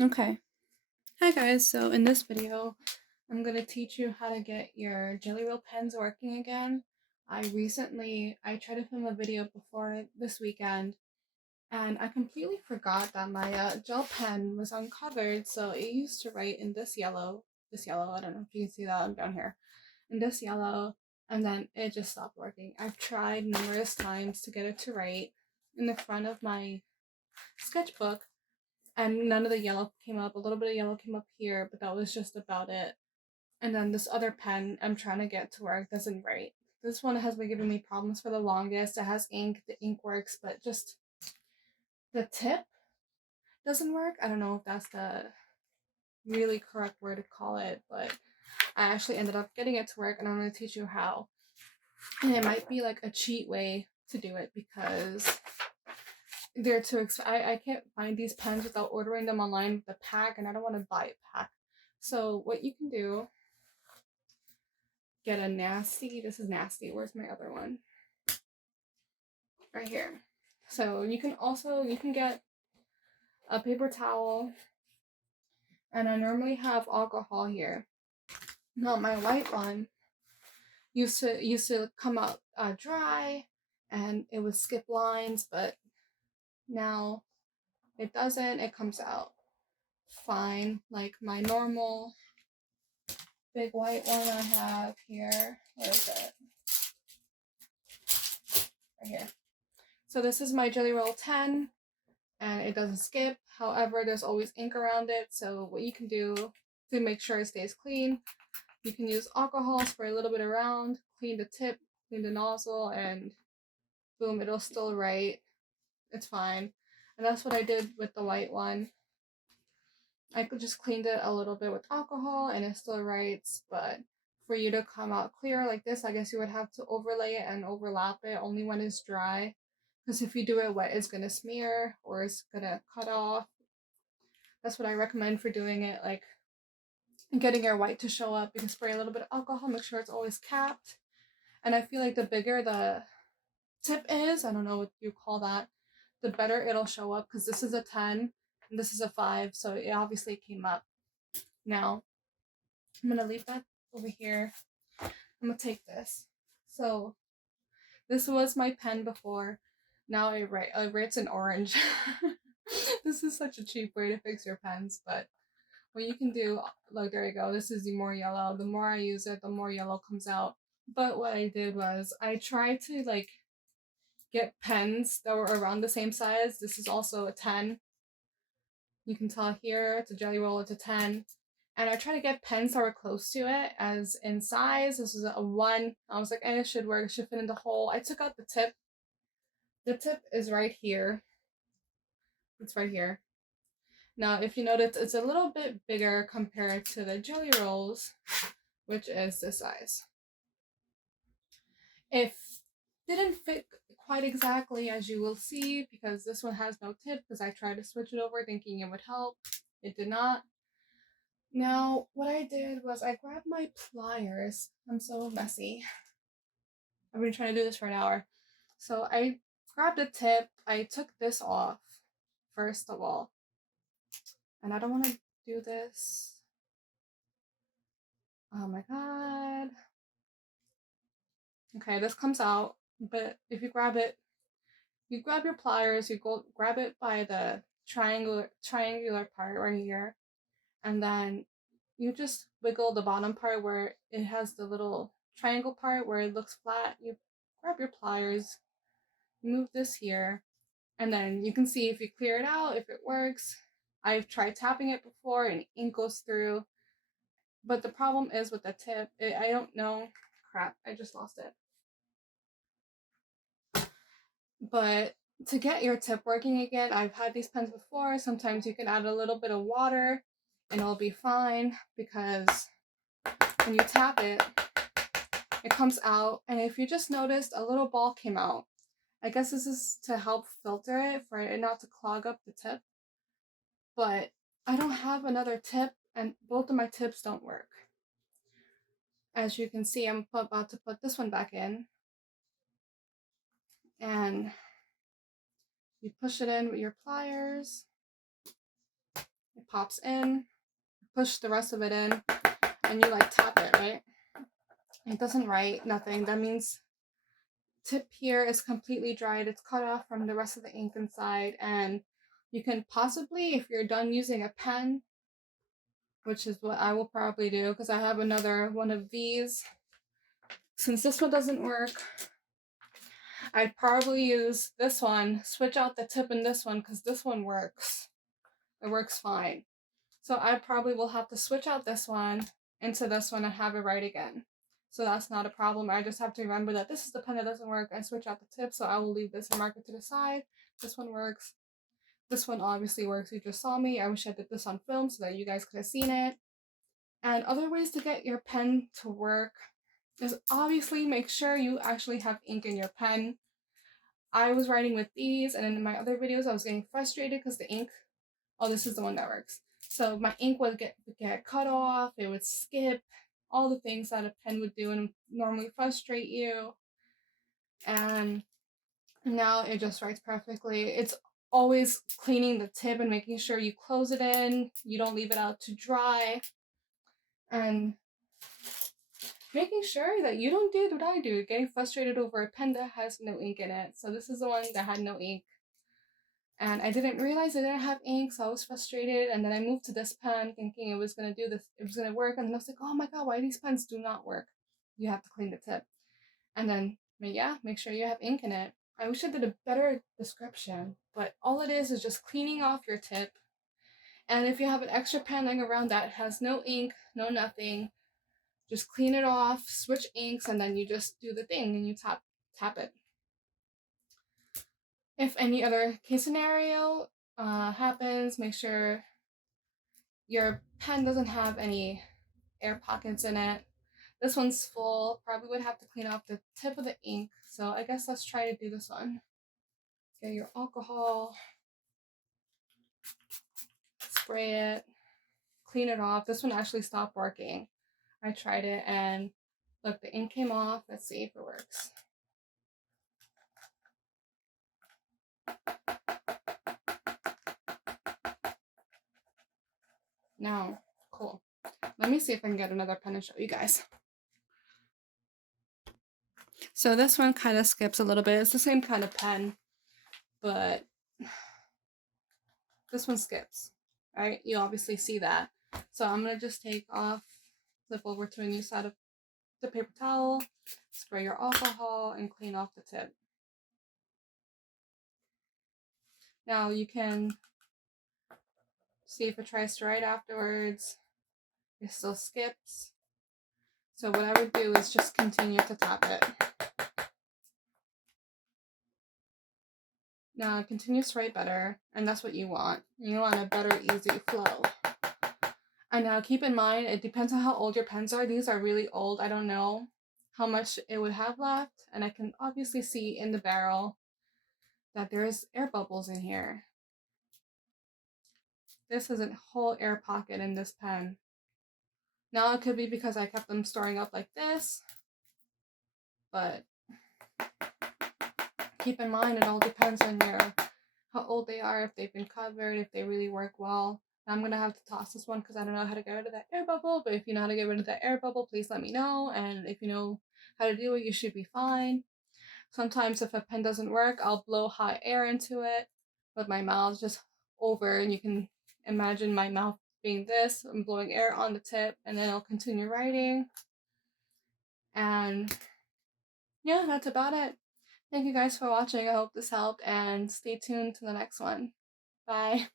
Okay. Hi guys, so in this video, I'm going to teach you how to get your Jelly Roll pens working again. I tried to film a video before this weekend, and I completely forgot that my gel pen was uncovered, so it used to write in I don't know if you can see that down here, in this yellow, and then it just stopped working. I've tried numerous times to get it to write in the front of my sketchbook, and none of the yellow came up. A little bit of yellow came up here, but that was just about it. And then this other pen I'm trying to get to work doesn't write. This one has been giving me problems for the longest. It has ink, the ink works, but just the tip doesn't work. I don't know if that's the really correct word to call it, but I actually ended up getting it to work, and I'm going to teach you how. And it might be like a cheat way to do it because they're too I can't find these pens without ordering them online with a pack, and I don't want to buy a pack. So what you can do, get a nasty, this is nasty, where's my other one? Right here. So you can get a paper towel, and I normally have alcohol here. Now my white one used to come out dry, and it would skip lines, but now it doesn't. It comes out fine, like my normal big white one I have here. Where is it? Right here. So this is my Jelly Roll 10, and it doesn't skip. However, there's always ink around it, so what you can do to make sure it stays clean, you can use alcohol, spray a little bit around, clean the tip, clean the nozzle, and boom, it'll still write. It's fine. And that's what I did with the white one. I could just cleaned it a little bit with alcohol and it still writes, but for you to come out clear like this, I guess you would have to overlay it and overlap it only when it's dry. Because if you do it wet, it's going to smear or it's going to cut off. That's what I recommend for doing it, like getting your white to show up. You can spray a little bit of alcohol, make sure it's always capped. And I feel like the bigger the tip is, I don't know what you call that, the better it'll show up, because this is a 10 and this is a 5, so it obviously came up. Now, I'm gonna leave that over here. I'm gonna take this. So, this was my pen before. Now it writes in orange. This is such a cheap way to fix your pens, but what you can do, look, there you go. This is the more yellow. The more I use it, the more yellow comes out. But what I did was I tried to get pens that were around the same size. This is also a 10. You can tell here it's a Jelly Roll, it's a 10. And I try to get pens that were close to it as in size. This was a 1. I was like, it should work, it should fit in the hole. I took out the tip. The tip is right here. It's right here. Now, if you notice, it's a little bit bigger compared to the Jelly Rolls, which is this size. It didn't fit quite exactly, as you will see, because this one has no tip, because I tried to switch it over thinking it would help. It did not. Now, what I did was I grabbed my pliers. I'm so messy. I've been trying to do this for an hour. So I grabbed a tip. I took this off, first of all. And I don't want to do this. Oh my god. Okay, this comes out. But if you grab it, you grab your pliers, you go grab it by the triangular part right here. And then you just wiggle the bottom part where it has the little triangle part where it looks flat. You grab your pliers, move this here, and then you can see if you clear it out, if it works. I've tried tapping it before and ink goes through, but the problem is with the tip, I don't know. Crap, I just lost it. But to get your tip working again, I've had these pens before. Sometimes you can add a little bit of water and it'll be fine, because when you tap it, it comes out. And if you just noticed, a little ball came out. I guess this is to help filter it for it not to clog up the tip. But I don't have another tip, and both of my tips don't work. As you can see, I'm about to put this one back in. And you push it in with your pliers. I pops in, push the rest of it in, and you like tap it, right? It doesn't write, nothing. That means tip here is completely dried. It's cut off from the rest of the ink inside, and you can possibly, if you're done using a pen, which is what I will probably do because I have another one of these. Since this one doesn't work, I'd probably use this one, switch out the tip in this one because this one works. It works fine. So I probably will have to switch out this one into this one and have it right again. So that's not a problem. I just have to remember that this is the pen that doesn't work and switch out the tip. So I will leave this and mark it to the side. This one works. This one obviously works. You just saw me. I wish I did this on film so that you guys could have seen it. And other ways to get your pen to work is obviously make sure you actually have ink in your pen. I was writing with these, and in my other videos I was getting frustrated because the ink, oh, this is the one that works. So my ink would get cut off, it would skip, all the things that a pen would do and normally frustrate you. And now it just writes perfectly. It's always cleaning the tip and making sure you close it in, you don't leave it out to dry, and making sure that you don't do what I do, getting frustrated over a pen that has no ink in it. So this is the one that had no ink. And I didn't realize I didn't have ink, so I was frustrated. And then I moved to this pen thinking it was going to do this, it was going to work. And then I was like, oh my god, why these pens do not work? You have to clean the tip. And then, yeah, make sure you have ink in it. I wish I did a better description, but all it is just cleaning off your tip. And if you have an extra pen lying around that has no ink, no nothing, just clean it off, switch inks, and then you just do the thing and you tap it. If any other case scenario happens, make sure your pen doesn't have any air pockets in it. This one's full. Probably would have to clean off the tip of the ink. So I guess let's try to do this one. Get your alcohol, spray it, clean it off. This one actually stopped working. I tried it and look, the ink came off. Let's see if it works. No, cool. Let me see if I can get another pen and show you guys. So this one kind of skips a little bit. It's the same kind of pen, but this one skips, right? You obviously see that. So I'm going to just take off, flip over to a new side of the paper towel, spray your alcohol, and clean off the tip. Now you can see if it tries to write afterwards. It still skips. So what I would do is just continue to tap it. Now it continues to write better, and that's what you want. You want a better, easy flow. And now keep in mind, it depends on how old your pens are. These are really old. I don't know how much it would have left, and I can obviously see in the barrel that there's air bubbles in here. This is a whole air pocket in this pen. Now it could be because I kept them storing up like this, but keep in mind it all depends on how old they are, if they've been covered, if they really work well. I'm gonna have to toss this one because I don't know how to get rid of that air bubble, but if you know how to get rid of that air bubble, please let me know, and if you know how to do it, you should be fine. Sometimes if a pen doesn't work, I'll blow hot air into it with my mouth just over, and you can imagine my mouth being this. I'm blowing air on the tip, and then I'll continue writing. And yeah, that's about it. Thank you guys for watching. I hope this helped, and stay tuned to the next one. Bye.